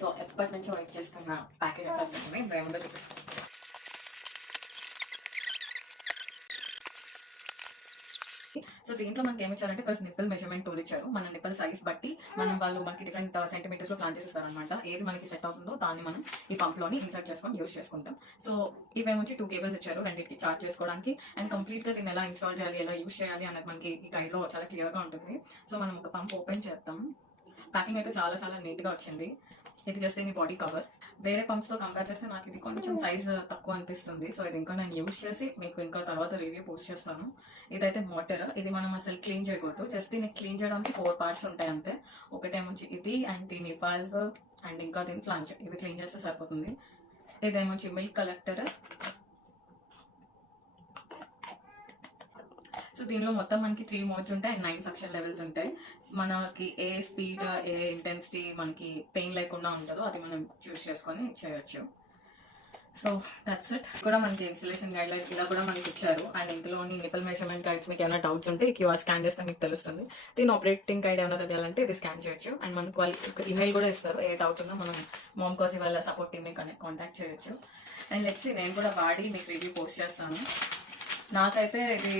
So ఎప్పటి నుంచో wait చేస్తున్న ప్యాకేజ్ అయితే వచ్చేసింది. ఇంకా ఏముందో చూపిస్తాను. సో దీంట్లో మనకి ఏమి ఇచ్చారంటే ఫస్ట్ నిప్పల్ మెజర్మెంట్ టూల్ ఇచ్చారు. మన నిప్పల్ సైజ్ బట్టి వాళ్ళు మనకి డిఫరెంట్ సెంటీమీటర్స్ లో ప్లాన్ చేసేస్తారనమాట. ఏది మనకి సెట్ అవుతుందో దాన్ని మనం ఈ పంప్ లోని ఇన్సర్ట్ చేసుకొని యూస్ చేసుకుంటాం. సో ఇవేమొచ్చి 2 కేబుల్స్ ఇచ్చారు రెండింటికి చార్జ్ చేసుకోవడానికి. అండ్ కంప్లీట్ గా దీన్ని ఎలా ఇన్స్టాల్ చేయాలి, ఎలా యూస్ చేయాలి అన్నది మనకి ఈ గైడ్ లో చాలా క్లియర్ గా ఉంటుంది. సో మనం ఒక పంప్ ఓపెన్ చేద్దాం. ప్యాకింగ్ అయితే చాలా చాలా నీట్ గా వచ్చింది. ఇది జస్ట్ దీని బాడీ కవర్. వేరే పంప్స్ తో కంపేర్ చేస్తే నాకు ఇది కొంచెం సైజ్ తక్కువ అనిపిస్తుంది. సో ఇది ఇంకా నేను యూజ్ చేసి మీకు ఇంకా తర్వాత రివ్యూ పోస్ట్ చేస్తాను. ఇదైతే మోటర్. ఇది మనం అసలు క్లీన్ చేయకూడదు. జస్ట్ దీన్ని క్లీన్ చేయడానికి 4 పార్ట్స్ ఉంటాయి అంతే. ఒకటేమొచ్చి ఇది అండ్ దీని వాల్వ్ అండ్ ఇంకా దీని ఫ్లాంజ్. ఇది క్లీన్ చేస్తే సరిపోతుంది. ఇదేమొచ్చి మిల్క్ కలెక్టర్. సో దీనిలో మొత్తం మనకి 3 మోడ్స్ ఉంటాయి అండ్ 9 సక్షన్ లెవెల్స్ ఉంటాయి. మనకి ఏ స్పీడ్, ఏ ఇంటెన్సిటీ మనకి పెయిన్ లేకుండా ఉంటుందో అది మనం చూస్ చేసుకొని చేయొచ్చు. So that's it. కూడా మనకి ఇన్స్టలేషన్ గైడ్ లైన్స్ ఇలా కూడా మనకి ఇచ్చారు. అండ్ ఇందులోని నిప్పల్ మెజర్మెంట్ గైడ్స్ మీకు ఏమైనా డౌట్స్ ఉంటే క్యూఆర్ స్కాన్ చేస్తే మీకు తెలుస్తుంది. దీని ఆపరేటింగ్ గైడ్ ఏమైనా తెలియాలంటే ఇది స్కాన్ చేయొచ్చు. అండ్ మనకు వాళ్ళకి ఈమెయిల్ కూడా ఇస్తారు. ఏ డౌట్ ఉన్నా మనం మోమ్ కోసి వాళ్ళ సపోర్ట్ టీమ్ని కాంటాక్ట్ చేయొచ్చు. అండ్ లెట్స్ సీ, నేను కూడా వాడి మీకు రివ్యూ పోస్ట్ చేస్తాను. నాకైతే ఇది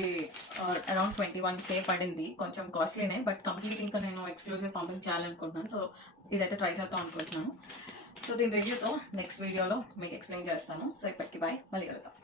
అరౌండ్ 21K పడింది. కొంచెం కాస్ట్లీనే, బట్ కంప్లీట్ ఇంకా నేను ఎక్స్క్లూజివ్ పంపింగ్ చేయాలనుకుంటున్నాను. సో ఇదైతే ట్రై చేద్దాం అనుకుంటున్నాను. సో దీని రివ్యూతో నెక్స్ట్ వీడియోలో మీకు ఎక్స్ప్లెయిన్ చేస్తాను. సో ఇప్పటికి బాయ్, మళ్ళీ కలుద్దాం.